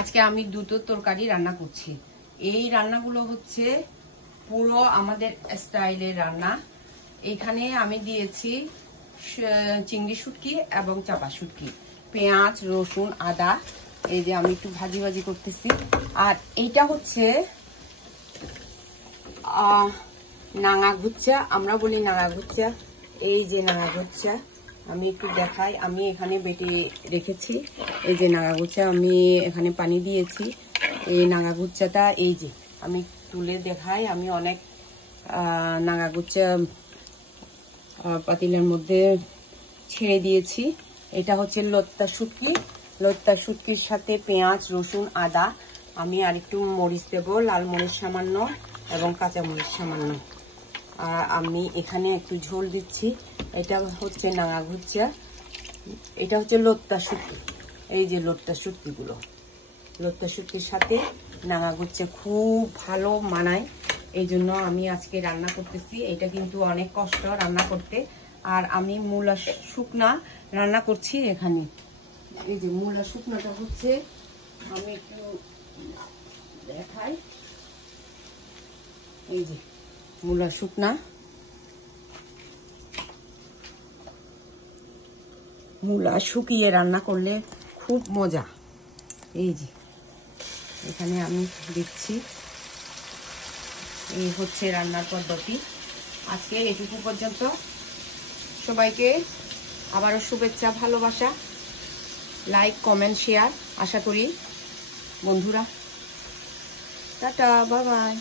আজকে আমি দুটো তরকারি রান্না করছি। এই রান্নাগুলো হচ্ছে পুরো আমাদের স্টাইলের রান্না। এখানে আমি দিয়েছি চিংড়ি শুটকি এবং চাপা শুটকি, পেঁয়াজ, রসুন, আদা। এই যে আমি একটু ভাজি ভাজি করতেছি। আর এইটা হচ্ছে নাঙা ঘুচ্চা, আমরা বলি নাঙা ঘুচ্চা। এই যে নাঙা ঘুচ্চা আমি একটু দেখাই, আমি এখানে বেটে রেখেছি। এই যে নাঙা ঘুচ্চা আমি এখানে পানি দিয়েছি। এই নাঙা ঘুচ্চাটা এই যে আমি তুলে দেখাই। আমি অনেক নাঙা ঘুচ্চা পাতিলের মধ্যে ছেড়ে দিয়েছি। এটা হচ্ছে লত্তা শুটকি। লত্তা শুটকির সাথে পেঁয়াজ, রসুন, আদা। আমি আর একটু মরিচ দেব, লাল মরিচ সামান্য এবং কাঁচা মরিচ সামান্য। আর আমি এখানে একটু ঝোল দিচ্ছি। এটা হচ্ছে নাঙা ঘুচ্চা, এটা হচ্ছে লত্তা শুটকি। এই যে লত্তা শুটকিগুলো, লত্তা শুটকির সাথে নাঙা ঘুচ্চা খুব ভালো মানায়। এই জন্য আমি আজকে রান্না করতেছি। এটা কিন্তু অনেক কষ্ট রান্না করতে। আর আমি মূলা শুকনা রান্না করছি এখানে। এই যে মূলা শুকনাটা হচ্ছে, আমি একটু দেখাই। এই যে মূলা শুকনা, মূলা শুকিয়ে রান্না করলে খুব মজা। এই যে এখানে আমি দিচ্ছি। এই হচ্ছে রান্নার পদ্ধতি। আজকে এটুকু পর্যন্ত। সবাইকে আবারও শুভেচ্ছা, ভালোবাসা, লাইক, কমেন্ট, শেয়ার আশা করি বন্ধুরা। Tata, bye bye.